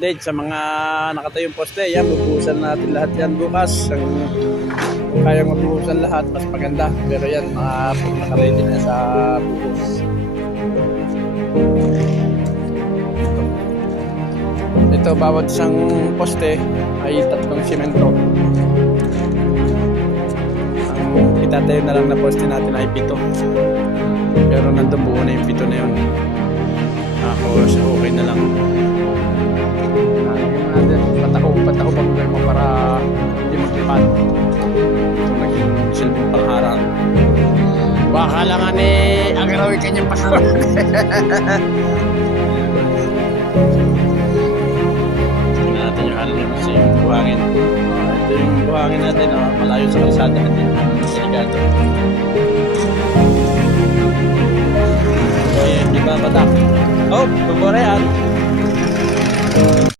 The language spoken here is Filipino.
update sa mga nakatayong poste. Yan, bubuhusan natin lahat yan bukas. Kung kayang mabuhusan lahat, mas maganda. Pero yan, mga nakaready na sa buhos. Ito, bawat isang poste ay 3 simento. Ang itatayo na lang na poste natin ay 7. Pero nandun buo na yung 7 na yun. Okay na lang. Patako pa mo para hindi maglipad. Ito naging silbing pangharang. Baka lang nga ni agarawin kanyang pasawag. Tingnan natin yung ano yung buhangin. Ito yung buhangin natin, malayo sa kalsada natin. Delikado. So yun, di ba batak? Oh, bubura yan.